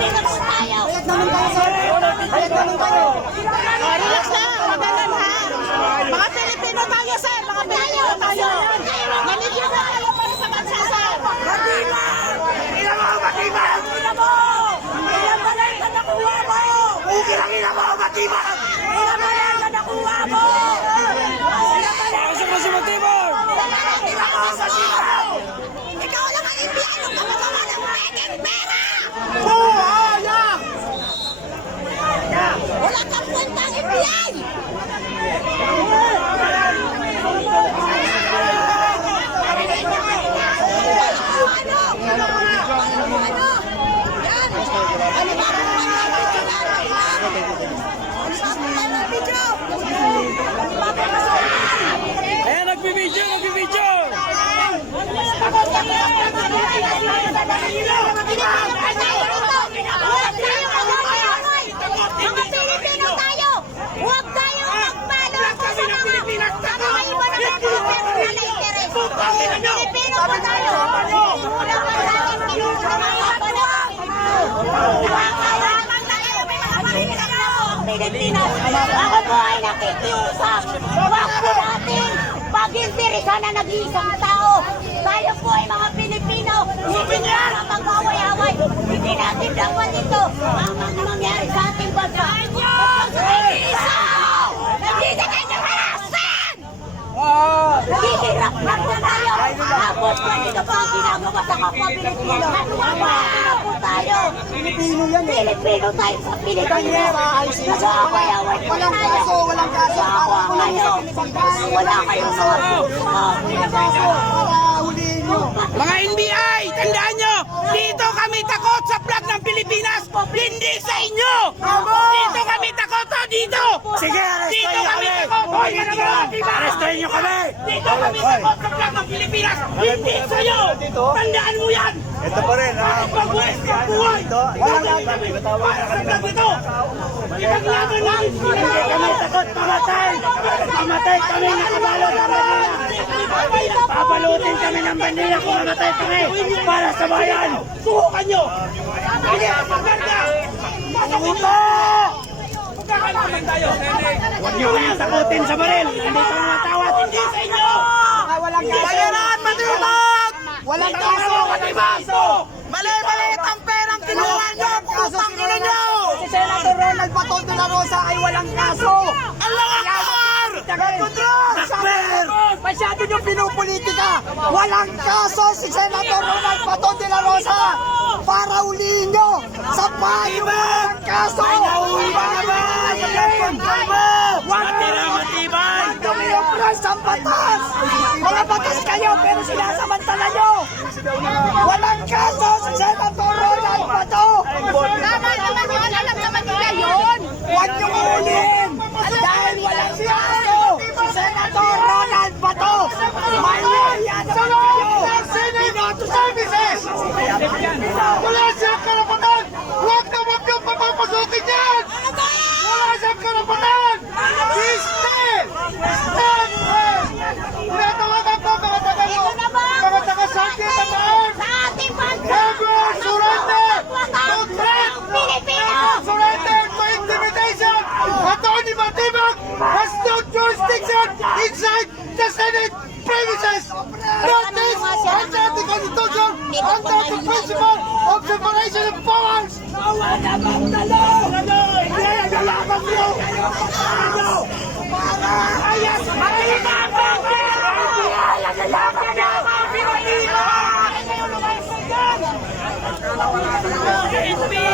Pilipino po tayo. Bayad naman tayo, sir. Bayad naman tayo. Relax na, magalan ha. Mga Pilipino tayo, sir. Mga Pilipino tayo. Naligyan na kayo para sa bansa, sir. Matiman! Ina mo, matiman! Ina mo! Ina mo lang ka nakuha mo! Ugi lang ina mo, matiman! Ina mo lang ka nakuha mo! Ina mo lang! Pasok mo si Matiman! Ina mo, matiman! Ikaw lang ang impiyano ka magawa ng peking pera! Buhaya! Wala kang kwentang impiyay! Ayan, nagbibidyo, nagbibidyo! Mga Pilipino tayo! Huwag tayo magpalo sa mga iba na nagpapero na na-interest. Pilipino po tayo! Wala pa natin kinuha mga kapalang! Nakakayaman tayo! May mga Pilipino ako! Pilipinas! Ako po ay nakikiusap! Huwag po natin pag-intirisan na nag-iisang tao! Tayo po ay mga Pilipino! Hindi na mag-away-away! Hindi natin dapat ito ang mangyari sa ating bansa! Nag-iisaw! Nag-iisakay ng harasan! Naghihirap lang na tayo! Tapos pwede ka pa ang ginagawa sa kapwa Pilipino! Ano po tayo? Pilipino yan eh. Pilipino tayo sa Pilipinas! Nag-away-away po Walang tayo! kaso, walang kaso. Nakakuha kayo! Wala kayong mga Walang kaso. Para huliin nyo. Mga NBI, tandaan nyo, dito kami takot sa flag ng Pilipinas, hindi sa inyo! Dito kami takot, dito! Sige, Dito arrestuhin nyo kami kami. takot! Hoy, arrestuhin nyo kami. Dito kami takot sa flag ng Pilipinas, hindi sa iyo! Tandaan mo yan! Ito pa rin, Pagbuhay sa buhay! Walang kami para sa flag ito! Ipaglaban namin sila! Hindi kami takot pamatay. Pamatay kami nakabalot ang bandila. Papalutin kami ng bandila kung mamatay kami para sa bayan. Suhukan nyo! Hindi ang pagkarga! Pasok ito! Magkakalaman tayo! Huwag nyo kayong sakutin sa baril. Nandito ang mga tawad. Hindi sa inyo! Walang kaso. Bayaran, matibag! Walang Ito kaso. ang matibaso! Mali-maliit ang perang kinuha nyo! Putang ina nyo! Si Senator Ronald Bato de la Rosa ay walang kaso. Allah Akbar! Takber! Masyado nyo pinupolitika. Walang kaso si Senator Ronald Bato de la Rosa. Para ulihin nyo sa payo. Walang kaso. Matibay! Dumiyopras ang batas. Mga batas kayo pero sinasamantala nyo. Walang kaso si Senator Ronald Bato. Tama naman yun! Alam naman nila yun! Huwag nyo ulihin. Dahil walang kaso si Senator Ronald Bato. May yan naman kayo. Senate Services! Wala siyang karapatan! Huwag ka papapasukin yan! Wala siyang karapatan! Stand! Stand! Tinatawagan ko mga taga-sakit at taon! Sa ating bansa! Never surrender! To threat! Pilipino! Never surrender to intimidation! Attorney Matibag has no jurisdiction inside the Senate premises! That is under the Constitution, under the principle of separation of powers! NBI!